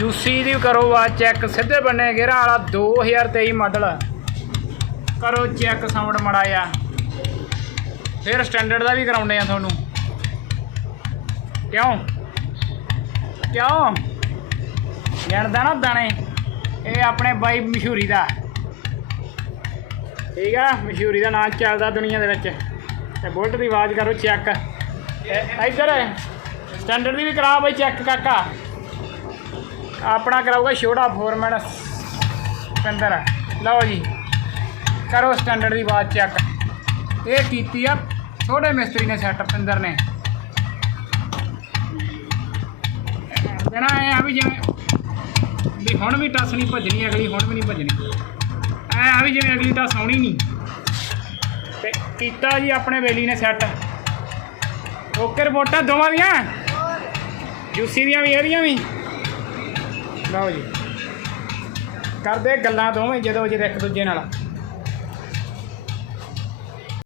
UC दी करो वा check सीधे बने गेरा वाला 2023 मॉडल करो चेक साउंड मड़ा जा फिर स्टैंडर्ड का भी कराने आ थोनू क्यों क्यों गिनदा ना दाने ये अपने बाई मशहूरी का ठीक है मशहूरी का नाम चलता दुनिया के बुलट की आवाज़ करो चेक इधर स्टैंडर्ड की भी करा बई चेक काका अपना कराऊगा छोटा फोरमैन पिंदर लो जी करो स्टैंडर्ड की आवाज़ चेक ये की छोटे मिस्त्री ने सैट पिंदर ने देना है भी जिमें भी हुण भी टस नहीं भजनी अगली हुण भी नहीं भजनी ऐ भी जिमें अगली टस आनी नहीं ते कीता जी अपने बेली ने सैट ओके रिपोर्टा दोवां दियां यूसी दियां भी एहदियां भी लो जी करदे गल्लां दोवें जदों जद एक दूजे नाल